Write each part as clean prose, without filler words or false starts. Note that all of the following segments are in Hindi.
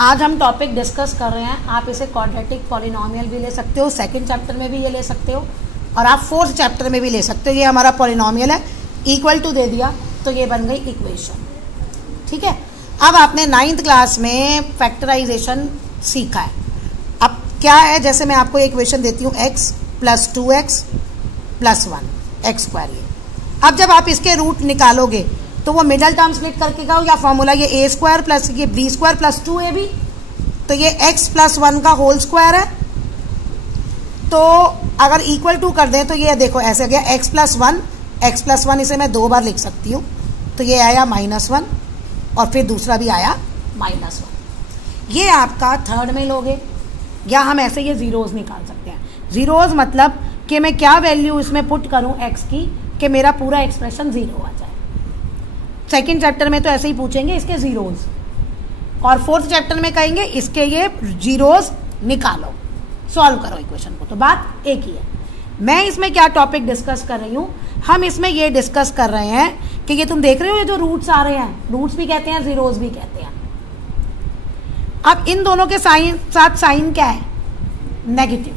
आज हम टॉपिक डिस्कस कर रहे हैं, आप इसे क्वाड्रेटिक पॉलिनोमियल भी ले सकते हो, सेकंड चैप्टर में भी ये ले सकते हो और आप फोर्थ चैप्टर में भी ले सकते हो। ये हमारा पॉलिनोमियल है, इक्वल टू दे दिया तो ये बन गई इक्वेशन। ठीक है, अब आपने 9th क्लास में फैक्टराइजेशन सीखा है। अब क्या है, जैसे मैं आपको इक्वेशन देती हूँ x + 2x + 1 x स्क्वायर। ये अब जब आप इसके रूट निकालोगे तो वो मिडल टर्म स्प्लिट करके का या फॉर्मूला ये a स्क्वायर प्लस ये b स्क्वायर प्लस 2ab, तो ये x + 1 का होल स्क्वायर है। तो अगर इक्वल टू कर दें तो ये देखो ऐसे गया x + 1 इसे मैं 2 बार लिख सकती हूँ, तो ये आया -1 और फिर दूसरा भी आया -1। ये आपका थर्ड में लोगे, या हम ऐसे ये जीरोज निकाल सकते हैं। जीरोज मतलब कि मैं क्या वैल्यू इसमें पुट करूं x की कि मेरा पूरा एक्सप्रेशन 0 आ जाए। सेकंड चैप्टर में तो ऐसे ही पूछेंगे इसके जीरोज, और फोर्थ चैप्टर में कहेंगे इसके ये जीरोज निकालो, सॉल्व करो इक्वेशन को। तो बात एक ही है। मैं इसमें क्या टॉपिक डिस्कस कर रही हूं, हम इसमें ये डिस्कस कर रहे हैं कि ये तुम देख रहे हो ये जो रूट्स आ रहे हैं, रूट्स भी कहते हैं जीरोज भी कहते हैं। अब इन दोनों के साथ साइन क्या है, नेगेटिव।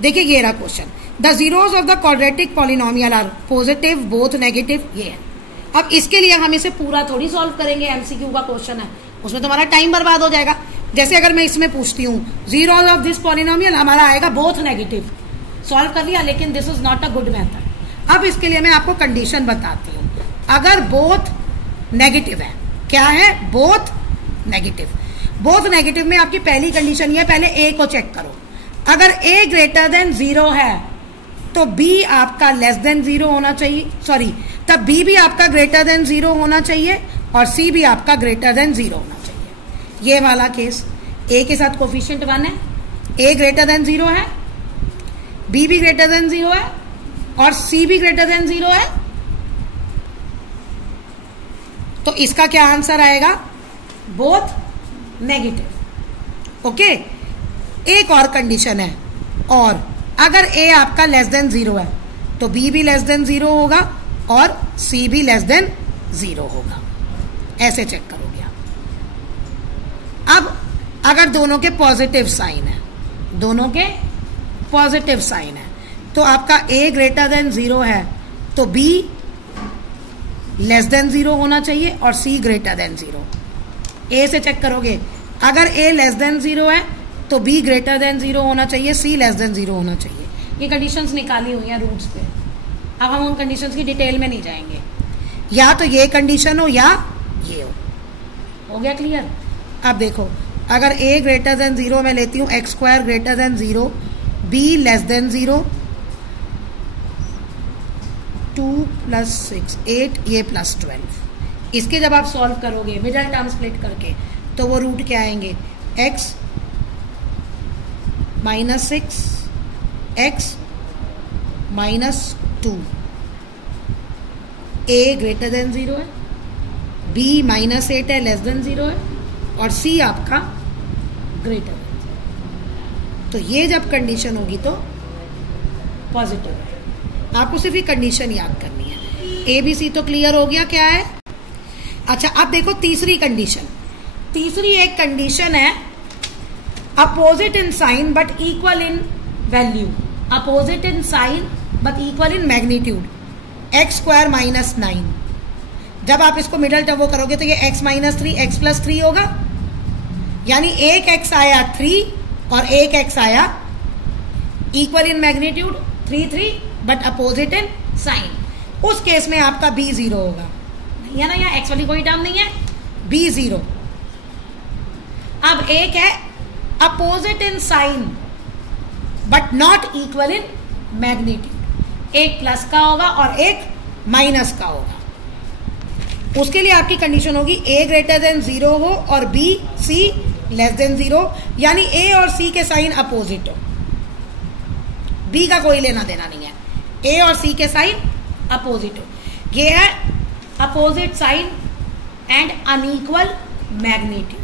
देखिए ये रहा question, the zeros of the quadratic polynomial are positive both negative. ये है। अब इसके लिए हम इसे पूरा थोड़ी सॉल्व करेंगे, एमसीक्यू का क्वेश्चन है, उसमें तुम्हारा टाइम बर्बाद हो जाएगा। जैसे अगर मैं इसमें पूछती हूँ जीरोज ऑफ दिस पॉलिनोमियल, हमारा आएगा बोथ नेगेटिव, सॉल्व कर लिया, लेकिन this is not a good method. अब इसके लिए मैं आपको कंडीशन बताती हूँ। अगर बोथ नेगेटिव है, क्या है, बोथ नेगेटिव। बोथ नेगेटिव में आपकी पहली कंडीशन ये है, पहले ए को चेक करो। अगर a ग्रेटर देन 0 है तो b आपका लेस देन 0 होना चाहिए, सॉरी, तब b भी आपका ग्रेटर देन 0 होना चाहिए और c भी आपका ग्रेटर देन 0 होना चाहिए। ये वाला केस, a के साथ कोफिशिएंट 1 है, a ग्रेटर देन 0 है, b भी ग्रेटर देन 0 है और c भी ग्रेटर देन 0 है, तो इसका क्या आंसर आएगा, बोथ नेगेटिव। ओके, एक और कंडीशन है, और अगर a आपका लेस देन 0 है तो b भी लेस देन 0 होगा और c भी लेस देन 0 होगा। ऐसे चेक करोगे आप। अब अगर दोनों के पॉजिटिव साइन है, दोनों के पॉजिटिव साइन है, तो आपका a ग्रेटर देन 0 है तो b लेस देन 0 होना चाहिए और c ग्रेटर देन 0। a से चेक करोगे, अगर a लेस देन 0 है तो b ग्रेटर देन 0 होना चाहिए, c लेस देन 0 होना चाहिए। ये कंडीशंस निकाली हुई हैं रूट्स पे। अब हम उन कंडीशंस की डिटेल में नहीं जाएंगे, या तो ये कंडीशन हो या ये हो गया क्लियर। अब देखो, अगर a ग्रेटर देन 0 मैं लेती हूँ, x square greater than 0, b less than 0, 2 + 6 8, ये +12। इसके जब आप सॉल्व करोगे मिडल टर्म स्प्लिट करके, तो वो रूट क्या आएंगे, x -6 x -2, a greater than 0 है, b -8 है, लेस देन 0 है, और c आपका ग्रेटर देन 0। तो ये जब कंडीशन होगी तो पॉजिटिव है। आपको सिर्फ ये कंडीशन याद करनी है। a b c तो क्लियर हो गया क्या है। अच्छा, अब देखो तीसरी कंडीशन। तीसरी एक कंडीशन है, opposite in sign but equal in value, opposite in sign but equal in magnitude, x square -9। जब आप इसको मिडल टर्म वो करोगे तो ये x -3 x + 3 होगा, यानी एक x आया 3 और एक x आया equal in magnitude 3 but opposite in sign. उस केस में आपका b 0 होगा, नहीं है ना, यहाँ x वाली कोई टर्म नहीं है, b 0। अब एक है opposite in sign but not equal in magnitude, एक प्लस का होगा और एक माइनस का होगा। उसके लिए आपकी कंडीशन होगी a ग्रेटर देन 0 हो और b c लेस देन 0, यानी a और c के साइन अपोजिट हो, b का कोई लेना देना नहीं है, a और c के साइन अपोजिट हो। ये है opposite sign and unequal magnitude.